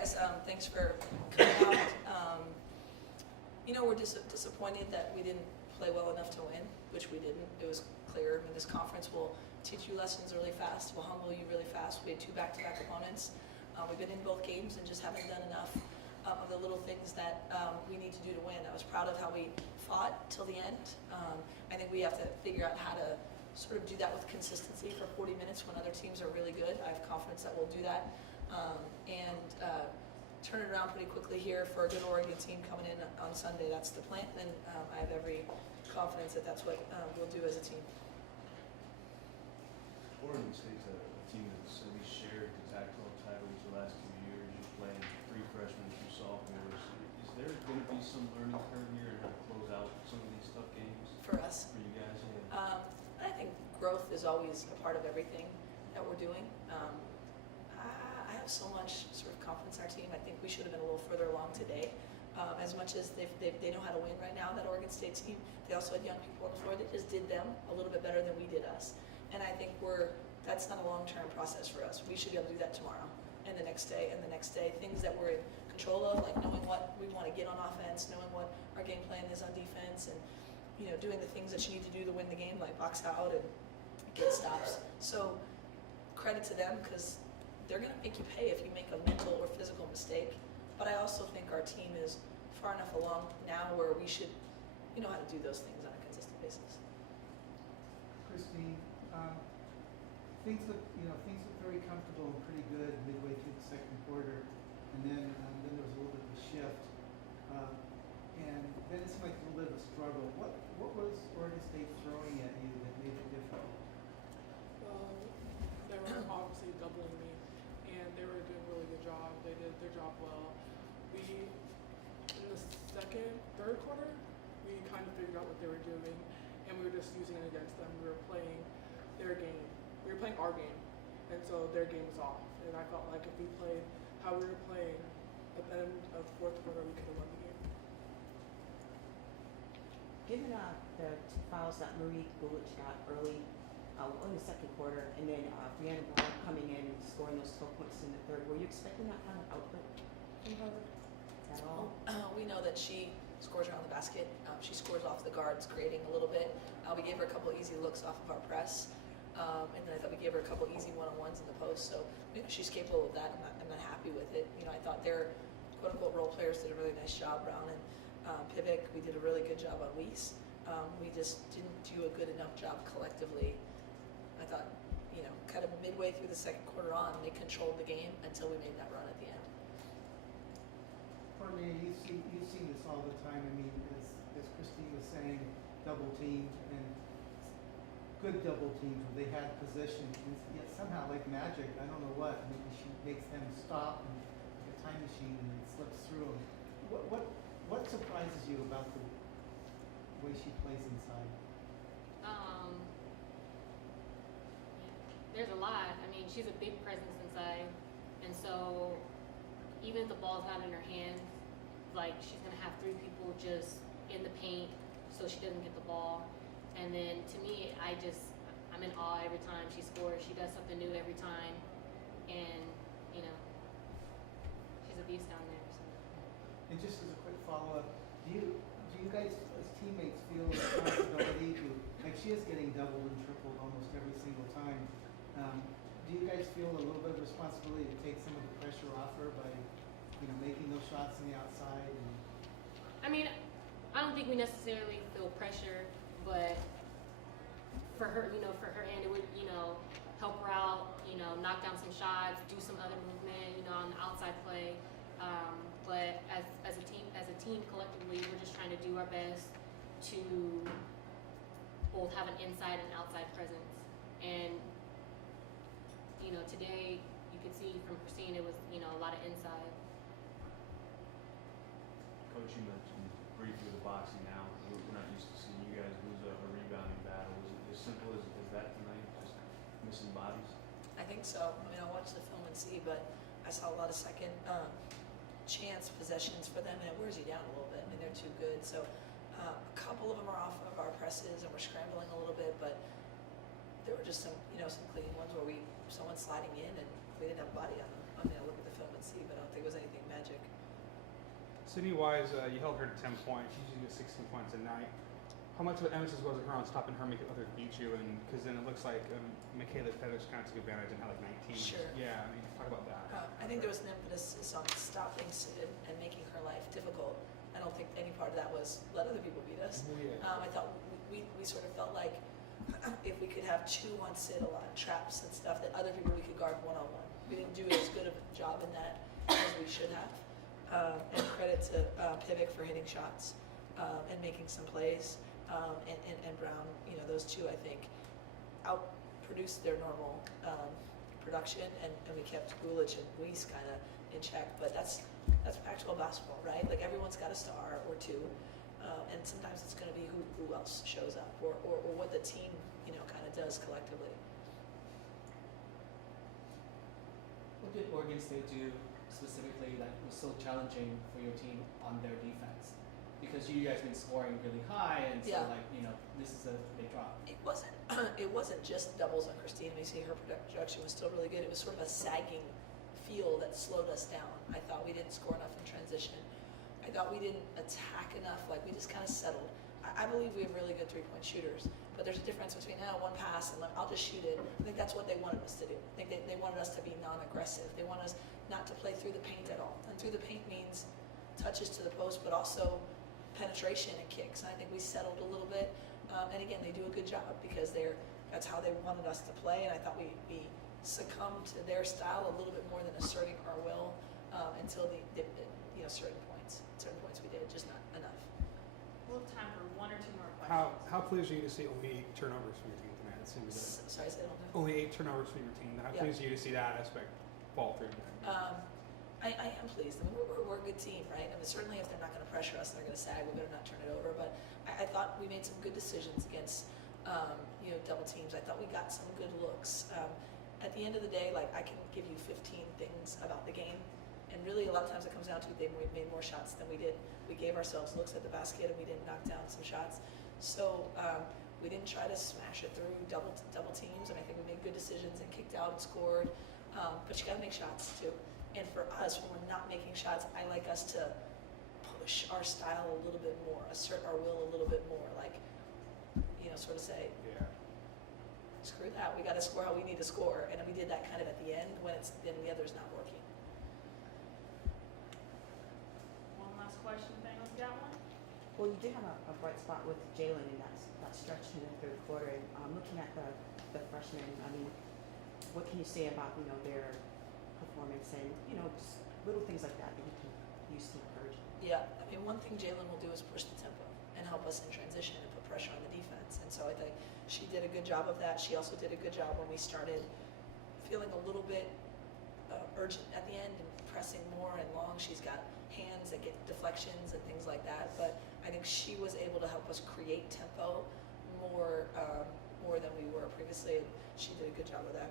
guys. Thanks for coming out. We're disappointed that we didn't play well enough to win, which we didn't. It was clear. I mean, this conference will teach you lessons really fast, will humble you really fast. We had 2 back-to-back opponents. We've been in both games and just haven't done enough of the little things that we need to do to win. I was proud of how we fought till the end. I think we have to figure out how to sort of do that with consistency for 40 minutes when other teams are really good. I have confidence that we'll do that. And turn it around pretty quickly here for a good Oregon team coming in on Sunday. That's the plan, and I have every confidence that that's what we'll do as a team. Oregon State's a team that's at least shared the Pac-12 titles the last 2 years. You're playing 3 freshmen, 2 sophomores. Is there going to be some learning curve here and how to close out some of these tough games? For us? For you guys? I think growth is always a part of everything that we're doing. I have so much sort of confidence in our team. I think we should have been a little further along today. As much as they know how to win right now, that Oregon State team, they also had young people on the floor that just did them a little bit better than we did us. And I think that's not a long-term process for us. We should be able to do that tomorrow and the next day and the next day. Things that we're in control of, like knowing what we want to get on offense, knowing what our game plan is on defense, and doing the things that you need to do to win the game, like box out and get stops. So credit to them, because they're going to make you pay if you make a mental or physical mistake. But I also think our team is far enough along now where we should know how to do those things on a consistent basis. Kristine, things look very comfortable and pretty good midway through the second quarter, and then there was a little bit of a shift, and then it seemed like a little bit of a struggle. What was Oregon State throwing at you that made it difficult? They were obviously doubling me, and they were doing a really good job. They did their job well. In the third quarter, we kind of figured out what they were doing, and we were just using it against them. We were playing their game. We were playing our game, and so their game was off. And I felt like if we played how we were playing at the end of the fourth quarter, we could have won the game. Given the 2 fouls that Marie Gulich got early in the second quarter, and then Breanna Brown coming in and scoring those 12 points in the third, were you expecting that kind of output from her at all? We know that she scores around the basket. She scores off the guards, creating a little bit. We gave her a couple easy looks off of our press, and then I thought we gave her a couple easy one-on-ones in the post. So she's capable of that. I'm not happy with it. I thought their quote-unquote role players did a really nice job. Brown and Pivec, we did a really good job on Weiss. We just didn't do a good enough job collectively. I thought, kind of midway through the second quarter on, they controlled the game until we made that run at the end. Courtney, you've seen this all the time. I mean, as Kristine was saying, double teams and good double teams where they had possession, and yet somehow, like magic, I don't know what, maybe she makes them stop and like a time machine and it slips through them. What surprises you about the way she plays inside? There's a lot. I mean, she's a big presence inside, and so even if the ball's not in her hands, like she's gonna have 3 people just in the paint, so she doesn't get the ball. And then to me, I'm in awe every time she scores. She does something new every time, and she's a beast down there. So. And just as a quick follow-up, do you guys as teammates feel a responsibility to, like she is getting doubled and tripled almost every single time? Do you guys feel a little bit of responsibility to take some of the pressure off her by, making those shots on the outside? I mean, I don't think we necessarily feel pressure, but for her end, it would, help her out, knock down some shots, do some other movement, on the outside play. But as a team collectively, we're just trying to do our best to both have an inside and outside presence. And today you could see from Kristine, it was a lot of inside. Coach, you mentioned briefly the boxing out. We're not used to seeing you guys lose a rebounding battle. Is it as simple as that tonight? Just missing bodies? I think so. I mean, I'll watch the film and see, but I saw a lot of second chance possessions for them, and it wears you down a little bit. I mean, they're too good. So a couple of them are off of our presses, and we're scrambling a little bit, but there were just some clean ones where someone sliding in, and We didn't have a body on them. I mean, I'll look at the film and see, but I don't think it was anything magic. Sydney-wise, you held her to 10 points. She usually gets 16 points a night. How much of an emphasis was it her on stopping her, making others beat you? And because then it looks like Mikayla Pivec kind of took advantage and had like 19. Sure. Yeah, I mean, talk about that. I think there was an emphasis on stopping Sid and making her life difficult. I don't think any part of that was let other people beat us. Yeah. I thought we sort of felt like if we could have chew on Sid a lot, traps and stuff, that other people we could guard one-on-one. We didn't do as good of a job in that as we should have. And credit to Pivec for hitting shots and making some plays. And Brown, you know, those two I think outproduced their normal production, and we kept Gulic and Weiss kind of in check. But that's Pac-12 basketball, right? Like everyone's got a star or two, and sometimes it's going to be who else shows up or what the team, you know, kind of does collectively. What did Oregon State do specifically that was so challenging for your team on their defense? Because you guys been scoring really high, and so Yeah. like, you know, this is a big drop. It wasn't just doubles on Kristine. You see her production was still really good. It was sort of a sagging feel that slowed us down. I thought we didn't score enough in transition. I thought we didn't attack enough. Like we just kind of settled. I believe we have really good three-point shooters, but there's a difference between one pass and I'll just shoot it. I think that's what they wanted us to do. I think they wanted us to be non-aggressive. They want us not to play through the paint at all. And through the paint means touches to the post, but also penetration and kicks. And I think we settled a little bit. And again, they do a good job because that's how they wanted us to play. And I thought we succumbed to their style a little bit more than asserting our will until the certain points. Certain points we did, just not enough. We'll have time for one or two more questions. How pleased are you to see only 8 turnovers from your team tonight? It seems good. Sorry, say that again. Only 8 turnovers from your team. How Yeah. pleased are you to see that aspect fall through tonight? I am pleased. I mean, we're a good team, right? I mean, certainly if they're not going to pressure us, they're going to sag. We better not turn it over. But I thought we made some good decisions against, double teams. I thought we got some good looks. At the end of the day, like I can give you 15 things about the game, and really a lot of times it comes down to they made more shots than we did. We gave ourselves looks at the basket, and we didn't knock down some shots. So we didn't try to smash it through double teams, and I think we made good decisions and kicked out and scored. But you got to make shots too. And for us, when we're not making shots, I like us to push our style a little bit more, assert our will a little bit more, like, sort of say, Yeah. screw that, we got to score how we need to score. And we did that kind of at the end when then the other's not working. One last question, if anyone's got one? Well, you did have a bright spot with Jalen in that stretch in the third quarter. And looking at the freshmen, I mean, what can you say about their performance and just little things like that you can use to encourage? Yeah, I mean, one thing Jalen will do is push the tempo and help us in transition and put pressure on the defense. And so I think she did a good job of that. She also did a good job when we started feeling a little bit urgent at the end and pressing more and long. She's got hands that get deflections and things like that. But I think she was able to help us create tempo more than we were previously. And she did a good job of that.